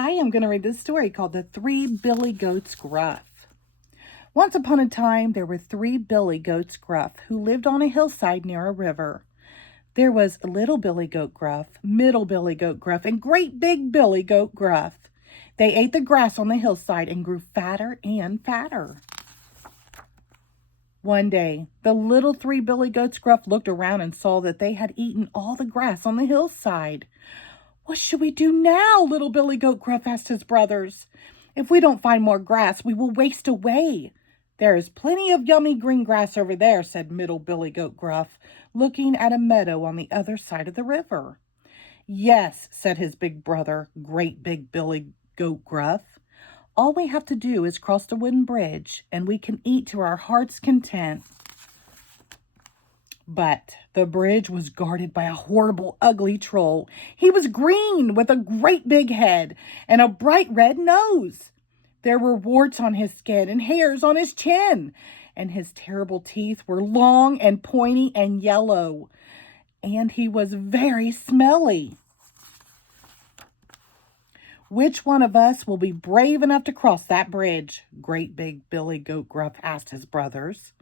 Hi, I'm going to read this story called The Three Billy Goats Gruff. Once upon a time, there were three Billy Goats Gruff who lived on a hillside near a river. There was little Billy Goat Gruff, middle Billy Goat Gruff, and great big Billy Goat Gruff. They ate the grass on the hillside and grew fatter and fatter. One day, the little three Billy Goats Gruff looked around and saw that they had eaten all the grass on the hillside. "What should we do now?" little Billy Goat Gruff asked his brothers. "If we don't find more grass, we will waste away." "There is plenty of yummy green grass over there," said middle Billy Goat Gruff, looking at a meadow on the other side of the river. "Yes," said his big brother, great big Billy Goat Gruff. "All we have to do is cross the wooden bridge, and we can eat to our heart's content." But the bridge was guarded by a horrible, ugly troll. He was green with a great big head and a bright red nose. There were warts on his skin and hairs on his chin, and his terrible teeth were long and pointy and yellow, and he was very smelly. "Which one of us will be brave enough to cross that bridge?" great big Billy Goat Gruff asked his brothers.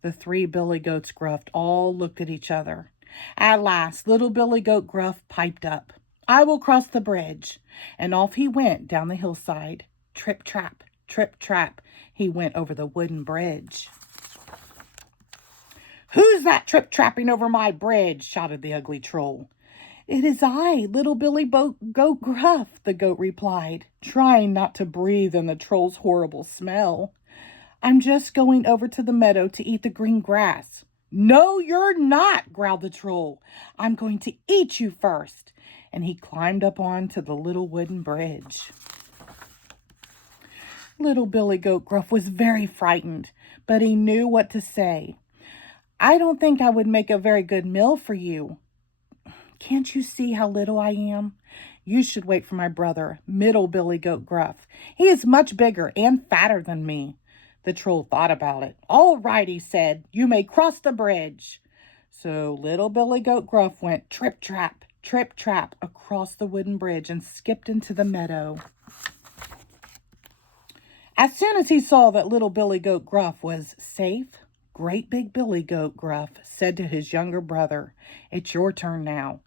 The three Billy Goats Gruff all looked at each other. At last, little Billy Goat Gruff piped up, "I will cross the bridge." And off he went down the hillside. Trip, trap, he went over the wooden bridge. "Who's that trip-trapping over my bridge?" shouted the ugly troll. "It is I, little Billy Goat Gruff," the goat replied, trying not to breathe in the troll's horrible smell. "I'm just going over to the meadow to eat the green grass." "No, you're not," growled the troll. "I'm going to eat you first." And he climbed up onto the little wooden bridge. Little Billy Goat Gruff was very frightened, but he knew what to say. "I don't think I would make a very good meal for you. Can't you see how little I am? You should wait for my brother, middle Billy Goat Gruff. He is much bigger and fatter than me." The troll thought about it. "All right," he said, "you may cross the bridge." So little Billy Goat Gruff went trip, trap, across the wooden bridge and skipped into the meadow. As soon as he saw that little Billy Goat Gruff was safe, great big Billy Goat Gruff said to his younger brother, "It's your turn now."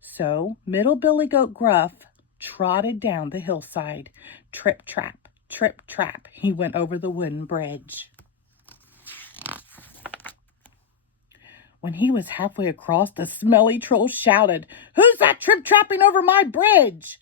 So middle Billy Goat Gruff trotted down the hillside. Trip, trap, he went over the wooden bridge. When he was halfway across, the smelly troll shouted, "Who's that trip-trapping over my bridge?"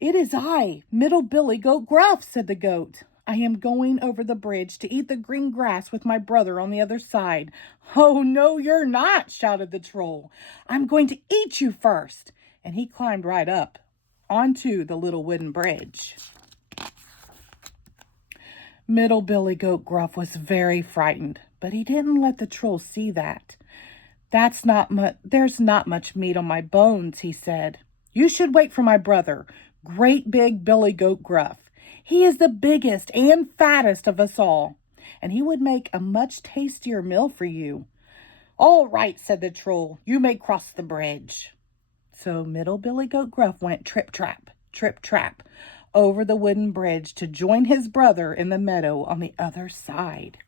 "It is I, middle Billy Goat Gruff," said the goat. "I am going over the bridge to eat the green grass with my brother on the other side." "Oh, no, you're not," shouted the troll. "I'm going to eat you first." And he climbed right up onto the little wooden bridge. Middle Billy Goat Gruff was very frightened, but he didn't let the troll see that. There's not much meat on my bones," he said. "You should wait for my brother, great big Billy Goat Gruff. He is the biggest and fattest of us all, and he would make a much tastier meal for you." "All right," said the troll, "you may cross the bridge." So middle Billy Goat Gruff went trip, trap, over the wooden bridge to join his brother in the meadow on the other side.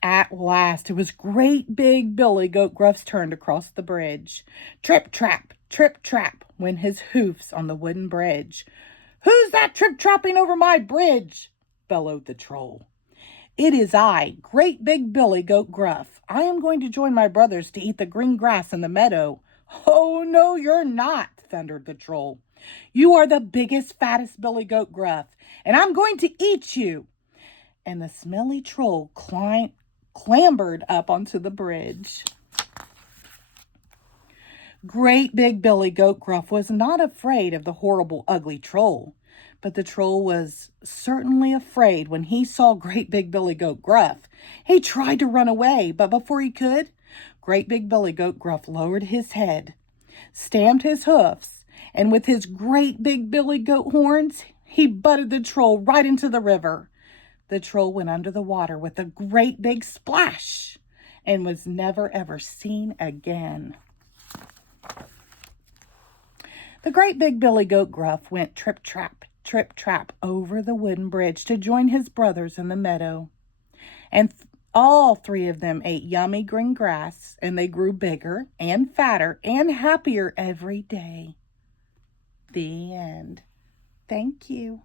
At last, it was great big Billy Goat Gruff's turn to cross the bridge. Trip, trap, went his hoofs on the wooden bridge. "Who's that trip-trapping over my bridge?" bellowed the troll. "It is I, great big Billy Goat Gruff. I am going to join my brothers to eat the green grass in the meadow." "Oh, no, you're not," thundered the troll. "You are the biggest, fattest Billy Goat Gruff, and I'm going to eat you." And the smelly troll clambered up onto the bridge. Great big Billy Goat Gruff was not afraid of the horrible, ugly troll, but the troll was certainly afraid when he saw great big Billy Goat Gruff. He tried to run away, but before he could, great big Billy Goat Gruff lowered his head, stamped his hoofs, and with his great big Billy Goat horns, he butted the troll right into the river. The troll went under the water with a great big splash and was never ever seen again. The great big billy goat Gruff went trip, trap over the wooden bridge to join his brothers in the meadow. And all three of them ate yummy green grass, and they grew bigger and fatter and happier every day. The end. Thank you.